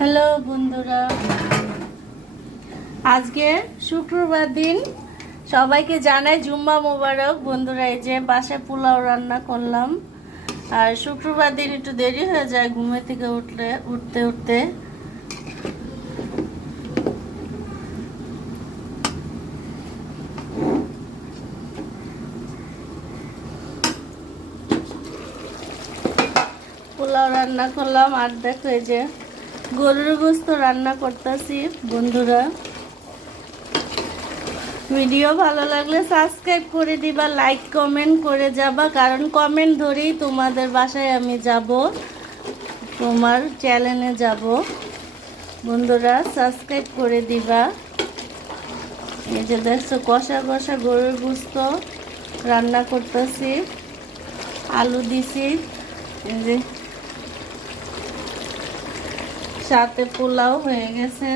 Hello বন্ধুরা, আজকে শুক্রবার দিন সবাইকে জানাই জুম্মা মোবারক। বন্ধুরা, এই যে বাসায় পোলাও রান্না করলাম। আর শুক্রবার দিন একটু দেরি হয়ে যায় ঘুমে থেকে উঠতে উঠতে। পোলাও রান্না করলাম আর দেখো এই যে গরুর গোস্ত রান্না করতেছি। বন্ধুরা, ভিডিও ভালো লাগলে সাবস্ক্রাইব করে দিবা, লাইক কমেন্ট করে যাবা, কারণ কমেন্ট ধরেই তোমাদের বাসায় আমি যাব, তোমার চ্যানেলে যাব। বন্ধুরা, সাবস্ক্রাইব করে দিবা। এই যে দেখছো কষা কষা গরুর গোস্ত রান্না করতেছি, আলু দিছি, এই যে সাথে পোলাও হয়ে গেছে।